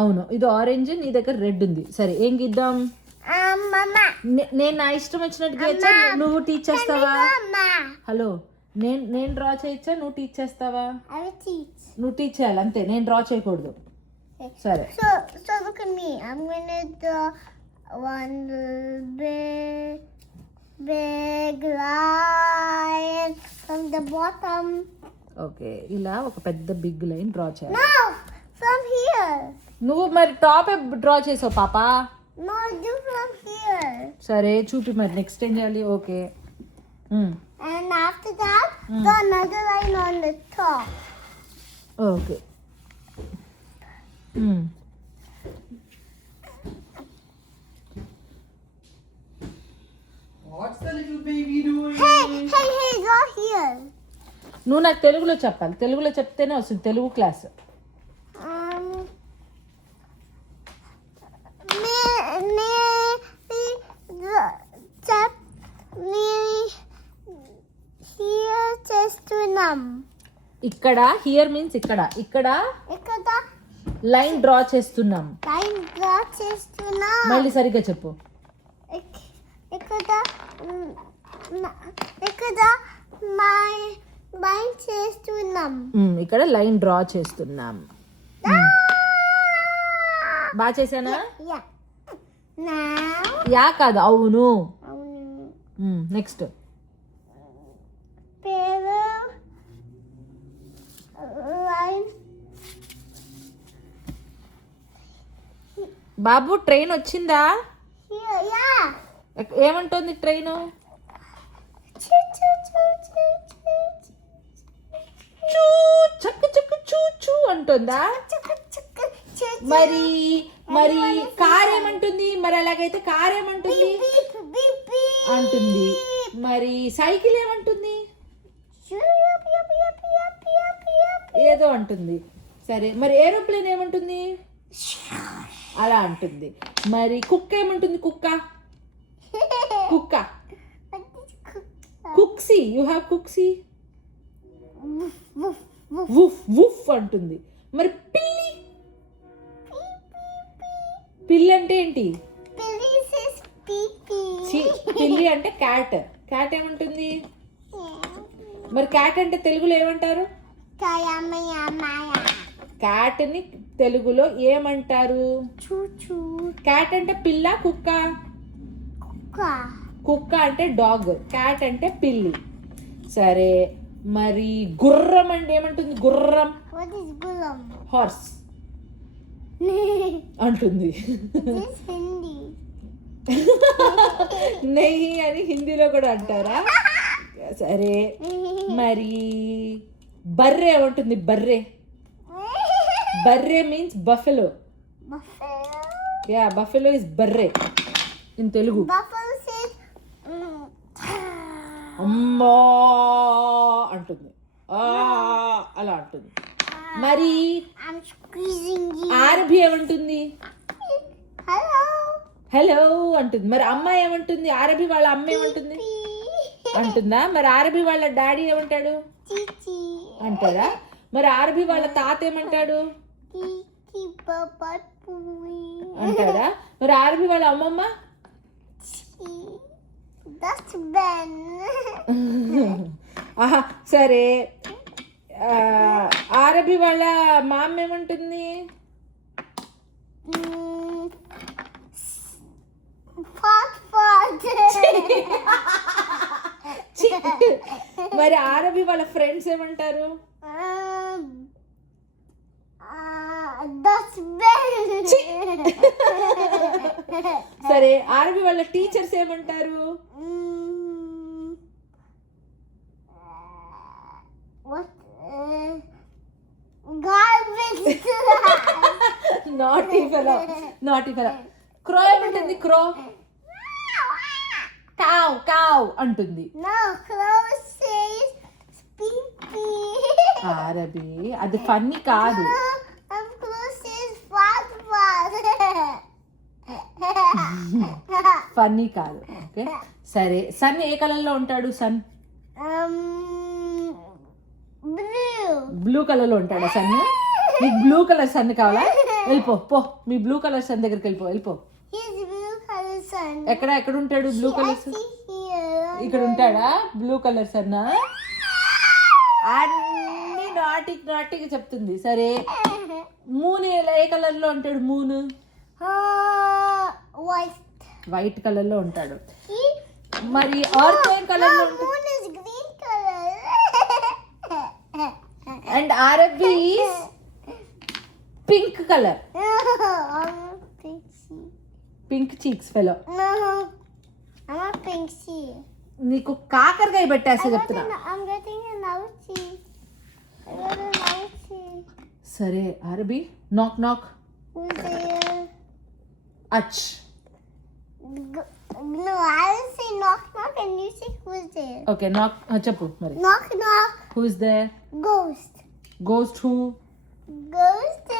అవును, ఇది ఆరెంజ్, నీ దగ్గర రెడ్ ఉంది. సరే ఏం గీద్దాం? నేను నా ఇష్టం వచ్చినట్టు గీయచ్చా, నువ్వు టీచ్ చేస్తావా? హలో, నేను డ్రా చేయొచ్చా, నువ్వు టీచ్ చేస్తావా? నువ్వు టీచ్ చేయాలి అంతే, నేను డ్రా చేయకూడదు. సరే. So look at me. I'm gonna draw one big line from the bottom. Okay, ఇలా ఒక పెద్ద బిగ్ లైన్ డ్రా చేయాలి. No, from here. నువ్వు మరి టాప్ డ్రా చేసావు పాపా. No, do from here. సరే చూపి మరి నెక్స్ట్ ఏం చేయాలి? Okay. And after that, draw another line on the top. Okay. What's the little baby doing? Hey, draw here. నువ్వు నాకు తెలుగులో చెప్పాలి, తెలుగులో చెప్తేనే వస్తుంది తెలుగు క్లాస్. Here చేస్తున్నాం. ఇక్కడ హియర్ మీన్స్ ఇక్కడ ఇక్కడ లైన్ డ్రా చేస్తున్నాం. లైన్ డ్రా చేస్తున్నాం. మళ్ళీ సరిగ్గా చెప్పు. ఇక్కడ లైన్ చేస్తున్నాం. ఇక్కడ లైన్ డ్రా చేస్తున్నాం. బాగా చేశానా? యా కాదు, అవును. నెక్స్ట్ బాబు ట్రైన్ వచ్చిందా? ఏమంటుంది ట్రైన్? చక్కు చక్కు చూ చూ అంటుందా? మరి మరి కార్ ఏమంటుంది? మరి అలాగైతే కార్ ఏమంటుంది? అంటుంది. మరి సైకిల్ ఏమంటుంది? ఏదో అంటుంది. సరే, మరి ఏరోప్లేన్ ఏమంటుంది? అలా అంటుంది. మరి కుక్క ఏమంటుంది? కుక్క కుక్క కుక్సీ, యు హ్యావ్ కుక్సీ, వుఫ్ వుఫ్ అంటుంది. మరి పిల్లి పిల్లి అంటే ఏంటి? పిల్లి అంటే క్యాట్. క్యాట్ ఏమంటుంది? మరి క్యాట్ అంటే తెలుగులో ఏమంటారు? క్యాట్ ని తెలుగులో ఏమంటారు? క్యాట్ అంటే పిల్ల, కుక్క. కుక్క అంటే డాగ్, క్యాట్ అంటే పిల్లి. సరే, మరి గుర్రం అంటే ఏమంటుంది? గుర్రం హార్స్ అంటుంది. నెయ్యి అని హిందీలో కూడా అంటారా? సరే, మరి బర్రె ఏమంటుంది? బర్రె బర్రె means buffalo. Yeah, buffalo is బర్రె ఇన్ తెలుగు. అమ్మా అంటుంది, అలా అంటుంది. మరి ఆరబి ఏమంటుంది? హలో అంటుంది. మరి అమ్మ ఏమంటుంది? ఆరబి వాళ్ళ అమ్మ ఏమంటుంది? అంటుందా? మరి ఆరబి వాళ్ళ డాడీ ఏమంటాడు? అంటారా? మరి ఆరబి వాళ్ళ తాత ఏమంటాడు? అంటారా? మరి ఆరబి వాళ్ళ అమ్మమ్మ? ఆహా, సరే. ఆరబి వాళ్ళ మామ ఏమంటుంది? మరి ఆరబి వాళ్ళ ఫ్రెండ్స్ ఏమంటారు? సరే, ఆరబి వాళ్ళ టీచర్స్ ఏమంటారు? Naughty fellow, naughty fellow. Crow ఏమంటుంది? క్రో కావ్ కావ్ అంటుంది. ఆరబి అది ఫన్నీ కాదు. ఫన్నీ కాదు. ఓకే, సరే. సన్ ఏ కలర్ లో ఉంటాడు? సన్ బ్లూ కలర్ లో ఉంటాడా? సన్ నీకు బ్లూ కలర్ సన్ కావాలా? వెళ్ళిపో పో, మీ బ్లూ కలర్ సన్ దగ్గరికి వెళ్ళిపో. Here's blue color sun. ఎక్కడ ఉంటాడు blue colour sun? See here. ఇక్కడ ఉంటాడా బ్లూ కలర్ సన్? అన్ని నాటికి చెప్తుంది. సరే, మూన్ ఏ కలర్ లో ఉంటాడు? Moon White. వైట్ కలర్ లో ఉంటాడు. See? మరి ఎర్త్ ఏ కలర్ లో ఉంటుంది? Moon is green color. And RFB is pink colour. I'm a pink sheep. Pink cheeks fellow. No, I'm a pink sheep. నీకు కాకరకాయ పెట్టేస్తా చెప్తున్నా. I'm getting an ouchie. I got an ouchie. సరే ఆర్బి, నాక్. Who's there? అచ్. No, I will say knock and you say who's there. Okay, knock చెప్పు మరి. Knock. Who is there? Ghost. Ghost who? Ghost.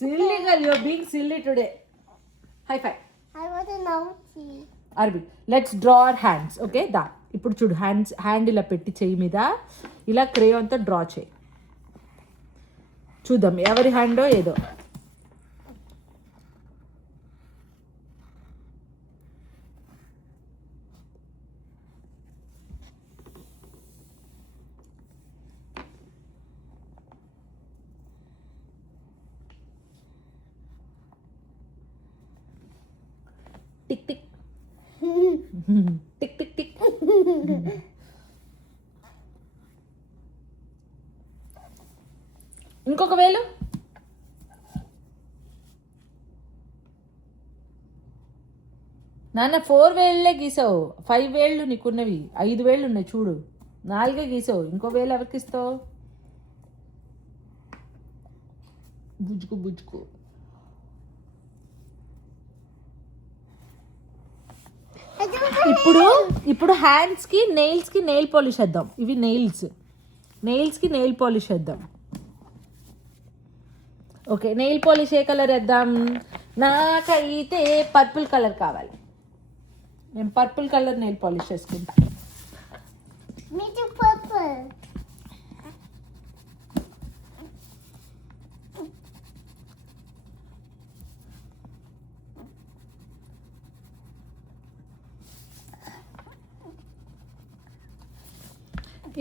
Silly girl, you are being silly today. High five. I got an ouchie. Arbi, let's draw our hands. Okay, దా. ఇప్పుడు చూడు, హ్యాండ్ ఇలా పెట్టి చెయ్యి మీద ఇలా క్రేయాన్తో డ్రా చేయి. చూద్దాం ఎవరి హ్యాండో ఏదో. Tick tick tick tick tick. ఇంకొక వేలు. నాన్న 4 వేళ్ళే గీసావు, 5 వేళ్ళు నీకున్నవి, 5 వేళ్ళు ఉన్నాయి చూడు, 4 గీసావు. ఇంకో వేలు ఎవరికి ఇస్తావు? బుజ్జుకు. ఇప్పుడు హ్యాండ్స్ కి నెయిల్స్ కి నెయిల్ పాలిష్ వేద్దాం. ఇవి నెయిల్స్ కి నెయిల్ పాలిష్ వేద్దాం. ఓకే, నెయిల్ పాలిష్ ఏ కలర్ వేద్దాం? నాకైతే పర్పుల్ కలర్ కావాలి. నేను పర్పుల్ కలర్ నెయిల్ పాలిష్ వేసుకుంటా. Me too, purple.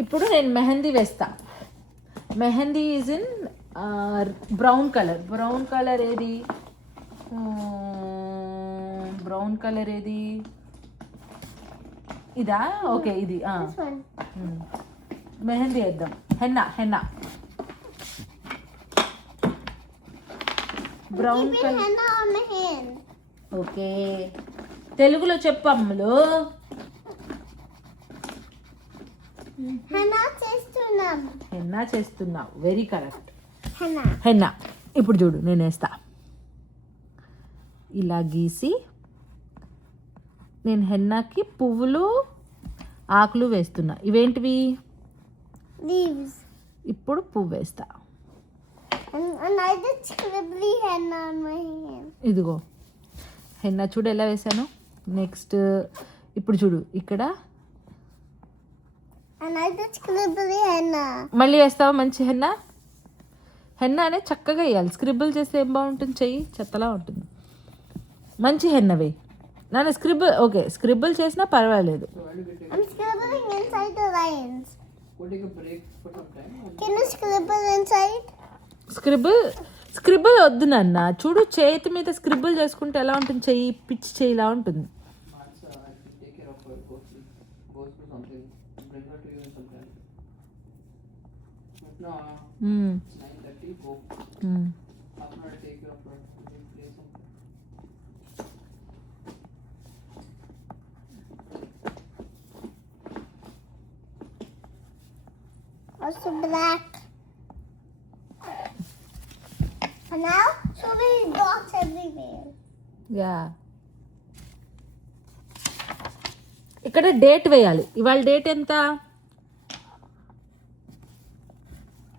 ఇప్పుడు నేను మెహందీ వేస్తా. Mehndi is in brown colour ఏది? బ్రౌన్ కలర్ ఏది? ఇదా? ఓకే, ఇది. This one. మెహందీ వేద్దాం. Henna brown Keeping colour. henna on my hand. Okay, తెలుగులో చెప్పు అమ్ములు. హెన్నా చేస్తున్నావు, వెరీ కరెక్ట్. హెన్నా. ఇప్పుడు చూడు, నేను వేస్తా. ఇలా గీసి నేను హెన్నాకి పువ్వులు ఆకులు వేస్తున్నా. ఇవేంటివి? Leaves. ఇప్పుడు పువ్వు వేస్తా. And I did scribbly henna on my hand. ఇదిగో హెన్నా చూడు ఎలా వేసాను. నెక్స్ట్ ఇప్పుడు చూడు ఇక్కడ. And I did scribbly henna. మళ్ళీ వేస్తావా మంచి హెన్నా? హెన్నా అనేది చక్కగా వేయాలి. స్క్రిబుల్ చేస్తే ఏం బాగుంటుంది? చెయ్యి చెత్తలా ఉంటుంది. మంచి హెన్నా వేయి నాన్న. స్క్రిబుల్ చేసినా పర్వాలేదు. I'm scribbling inside the lines. We'll take a break for some time. Can you scribble inside? స్క్రిబుల్ వద్దు నాన్న. చూడు, చేతి మీద స్క్రిబుల్ చేసుకుంటే ఎలా ఉంటుంది? చెయ్యి పిచ్చి చెయ్యిలా ఉంటుంది. I can take care of her. Goes to something. Bring her to you in some time. But no, it's 9:30. Go. Half an hour to take care of her. We'll play some. Also black. And now, so many dots everywhere. Yeah, ఇక్కడ డేట్ వేయాలి. ఇవాళ డేట్ ఎంత?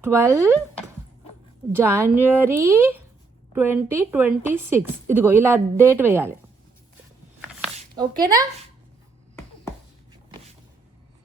12 January 2026. ఇదిగో ఇలా డేట్ వేయాలి. ఓకేనా?